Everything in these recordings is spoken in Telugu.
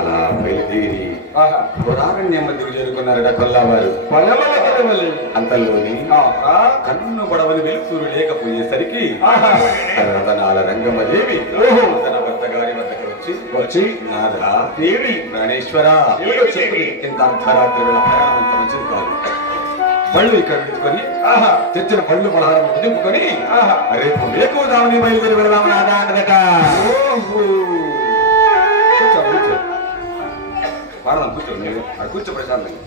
అలా బయలుదేరి పురారణ్యం మధ్యకు చేరుకున్నారట కొల్లావారు. అంతలోని కన్ను పడవని వెలుతురు లేకపోయేసరికి రతనాల రంగమ్మదేవి తన భర్త గారి వద్దకు వచ్చి నాథా దేవి ప్రాణేశ్వర ఇంత అర్ధరాత్రి వేళ ప్రయాణం మంచిది కాదు. పళ్ళు ఇక్కడ పెట్టుకొని తెచ్చిన పళ్ళు పలహారం దింపుకొని రేపు వేకువదామని బయలుదేరి వెళదాం నాదా అన్నదట. పాడదాం కూర్చో, నేను కూర్చో ప్రశాంతంగా.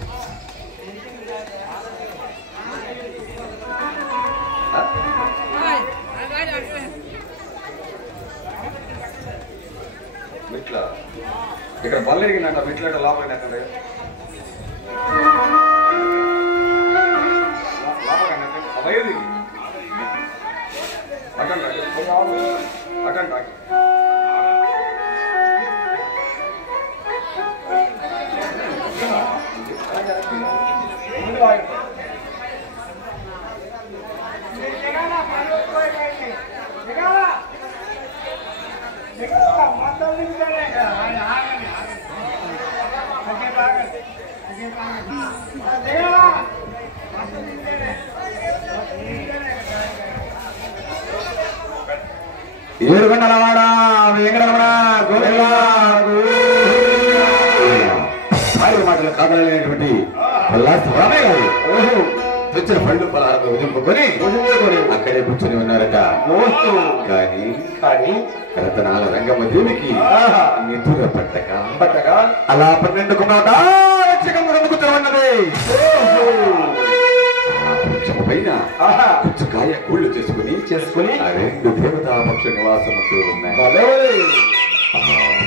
మెట్ల ఇక్కడ బల్ల ఎరిగినట్ట మెట్ల లోపల ఏడుగొండలవాడ వెంకటరమణ గోవిందా మాటలు కాదలేనటువంటి తెచ్చిన పళ్ళు పలహారం ఉదింపుకొని అక్కడే కూర్చొని ఉన్నారట. కానీ రతనాల రంగమ్మ దేవికి నిధుల పట్టక అలా 12 కూర్చొని ఉన్నది. పైన పుచ్చకాయ కూళ్ళు చేసుకుని ఆ 2 దేవతా పక్ష నివాసముతూ ఉన్నాయి.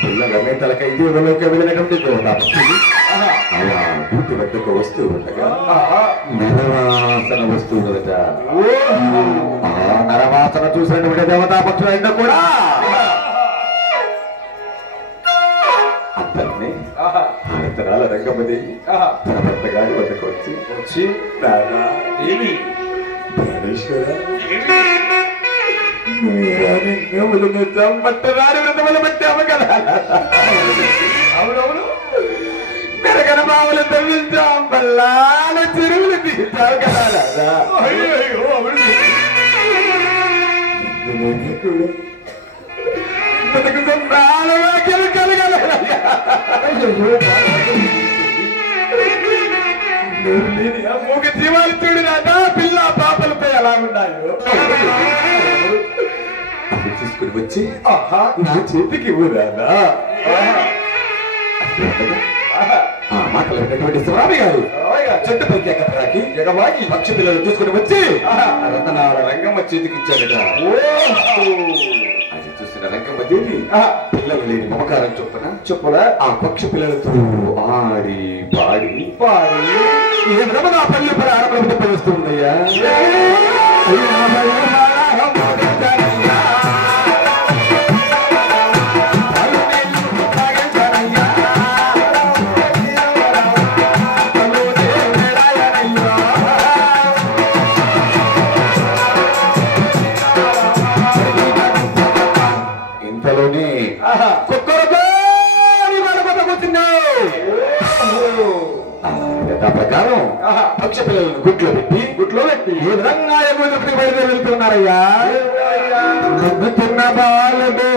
పిల్లల మేతలకై దేవులోకి వెళ్ళినటువంటి దేవతా పక్షులు అలా ఇంటి వద్దకు వస్తూ ఉండగా నరవాసన వస్తున్నదట. ఆ నరవాసన చూసినటువంటి దేవతా పక్షులు అయినా కూడా అందరినీ ఆడతరాల రంగమ్మదేవి తన భర్త గారి వద్దకు వచ్చి చంపట్టరాని వ్రతములు పెట్టాము కదా. అవునవును మెరగన బావులు తవ్వించాం, బల్లాల చెరువులు తీసావు కదా. మూగ జీవాలు చూడు రాదా పిల్ల పాపలపై ఎలా ఉన్నాయో తీసుకుని వచ్చి నా చేతికి ఇవ్వరాదా. మాటలు విన్నటువంటి స్వామి గారు చెట్టు పైకి ఎగబాకి పక్షి పిల్లలు తీసుకుని వచ్చి రతనాల రంగమ్మ చేతికి ఇచ్చాడట. అది చూసిన రంగమ్మ దేవి పిల్లలు లేని మమకారం చొప్పున ఆ పక్షి పిల్లలతో ఆడి పాడి ఏ రమణ పల్లె ఆరంభం వస్తుందయ్యా. ఇంతలోనే ప్రకారం పక్ష పిల్లలను గుట్లో పెట్టి ఏ విధంగా బయలుదేరి వెళ్తున్నారయ్యా. తిన్న బాలడు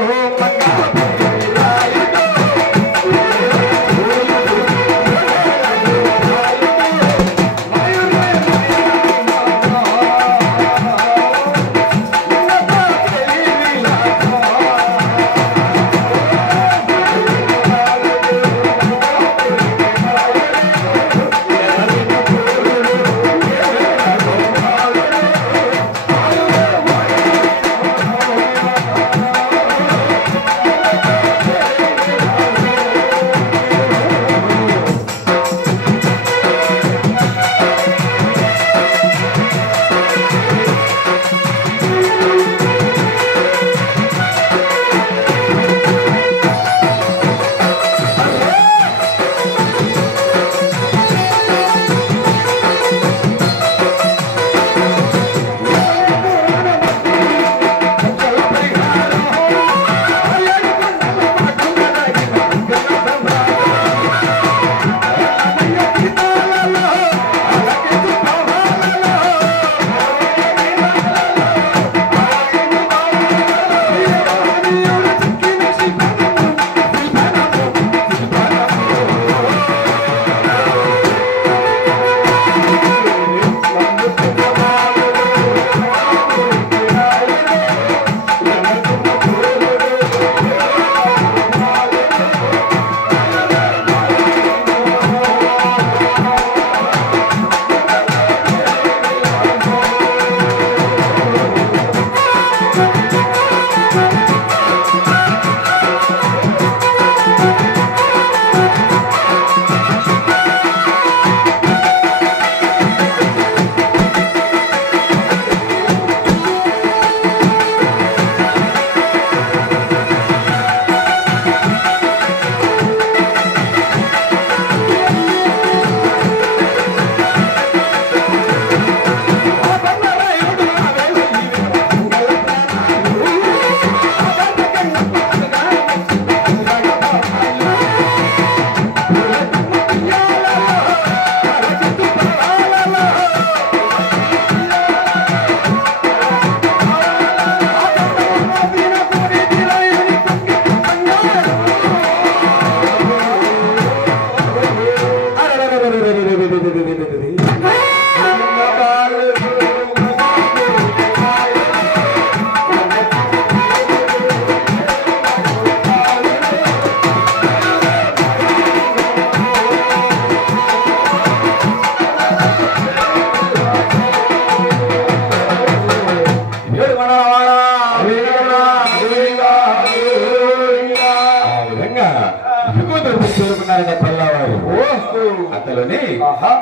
అంతలోనే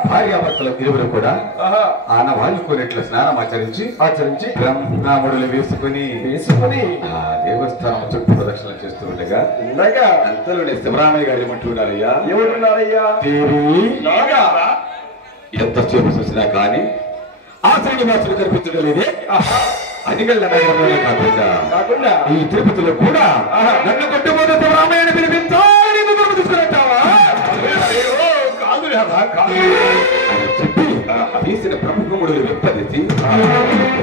భార్యాభర్తలు ఇరువురు కూడా ఆనవాళ్ళు కొన్నిట్లు స్నానం ఆచరించి బ్రహ్మముడులు వేసుకుని ఆ దేవస్థానం చుట్టూ ప్రదక్షిణ చేస్తూ ఉండగా అంతలోనే శివరామయ్య గారు ఏమంటున్నారయ్యా ఎంతసేపు చూసినా కానీ ఆ శ్రీనివాసుడు కనిపించడం లేదే. అదిగల్ల నగరంలోనే కాకుండా ఈ తిరుపతిలో కూడా నన్ను కొట్టుబోతే శివరామయ్యని పిలిపించాలని తీసుకురంటావా చెప్పి తీసిన ప్రముఖముడు వెంపదెత్తి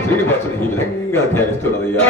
శ్రీనివాసుడు ఈ విధంగా ధ్యానిస్తున్నదయ్యా.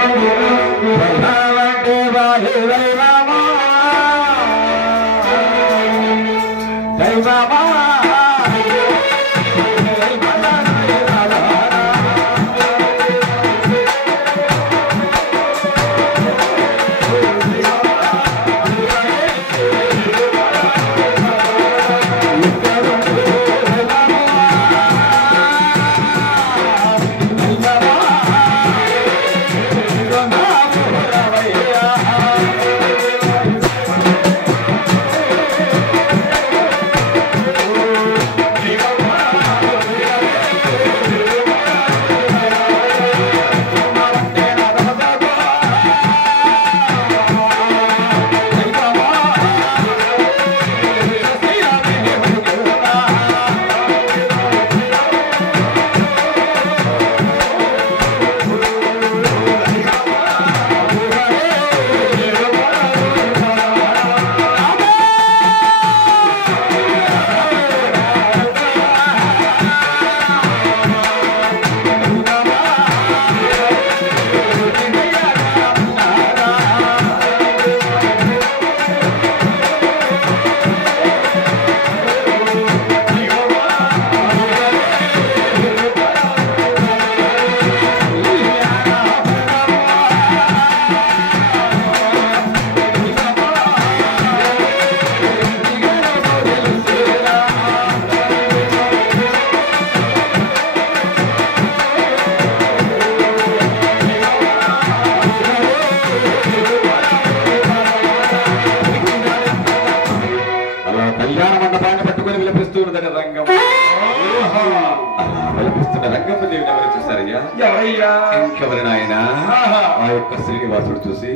శ్రీనివాసుడు చూసి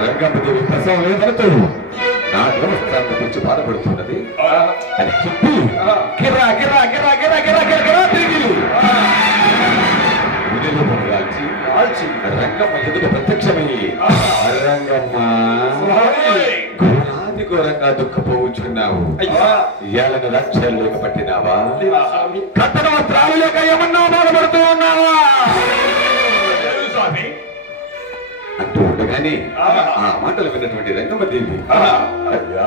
రంగమ్మదేవి ప్రసవం లేదనుతూ నా దేవస్థానం గురించి బాధపడుతున్నది అని చెప్పి గిరా గిరా గిరా గిరా గిరా గిరా గిరా తిరిగి రంగమ్మ ఎదుట ప్రత్యక్షమయ్యి రంగమ్మ ఘోరంగా దుఃఖపోవచ్చున్నావు. ఇయాలను లక్ష్యాలు లేక పట్టినావా? కట్టడ వస్త్రాలు లేక ఏమన్నా బాధపడుతూ ఉన్నావా అంటూ ఉండగానే ఆ మాటలు విన్నటువంటి రంగమ్మదేవి అయ్యా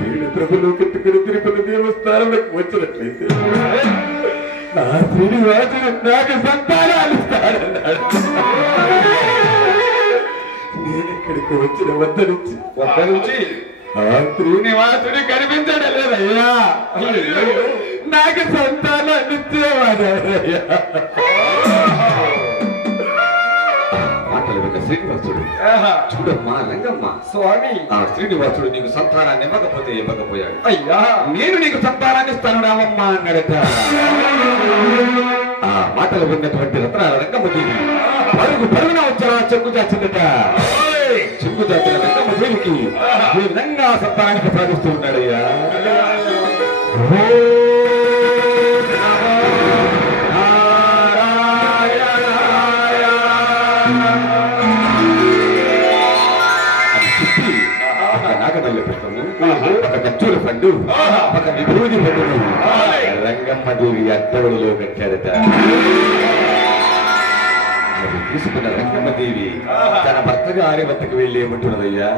వీడు ప్రభులు కట్టుకుని తిరుపతి దేవస్థానంలోకి వచ్చినట్లయితే నా శ్రీనివాసుడు నాకు సంతానాలు ఇస్తాడన్నాడు. నేను ఇక్కడికి వచ్చిన వద్ద నుంచి ఆ శ్రీనివాసుడు కనిపించడం లేదయ్యా. నాకు సంతానాన్ని ఇచ్చేవాడయ్యా. మాటలు విన్న శ్రీనివాసుడు చూడమ్మా రంగమ్మ స్వామి ఆ శ్రీనివాసుడు నీకు సంతానాన్ని ఇవ్వకపోతే ఇవ్వకపోయాడు. అయ్యా నేను నీకు సంతానాన్ని ఇస్తాను రామమ్మ అన్నాడట. ఆ మాటలు విన్నటువంటి రత్నాల రంగమ్మ దేవి పరుగున వచ్చా చెక్కు చాచిందట. చెక్కు చాచిన రంగమ్మ దేవికి ఈ విధంగా సంతానాన్ని ప్రసాదిస్తూ ఉన్నాడయ్యా. నాగనల్ల పుష్పము, ఒక ఖర్జూర పండు, ఒక విభూతి పండును రంగమ్మ దేవి అట్టడులో పెట్టాడట. అది తీసుకున్న రంగమ్మ దేవి తన భర్త గారి వద్దకు వెళ్ళి ఏమంటున్నదయ్యా.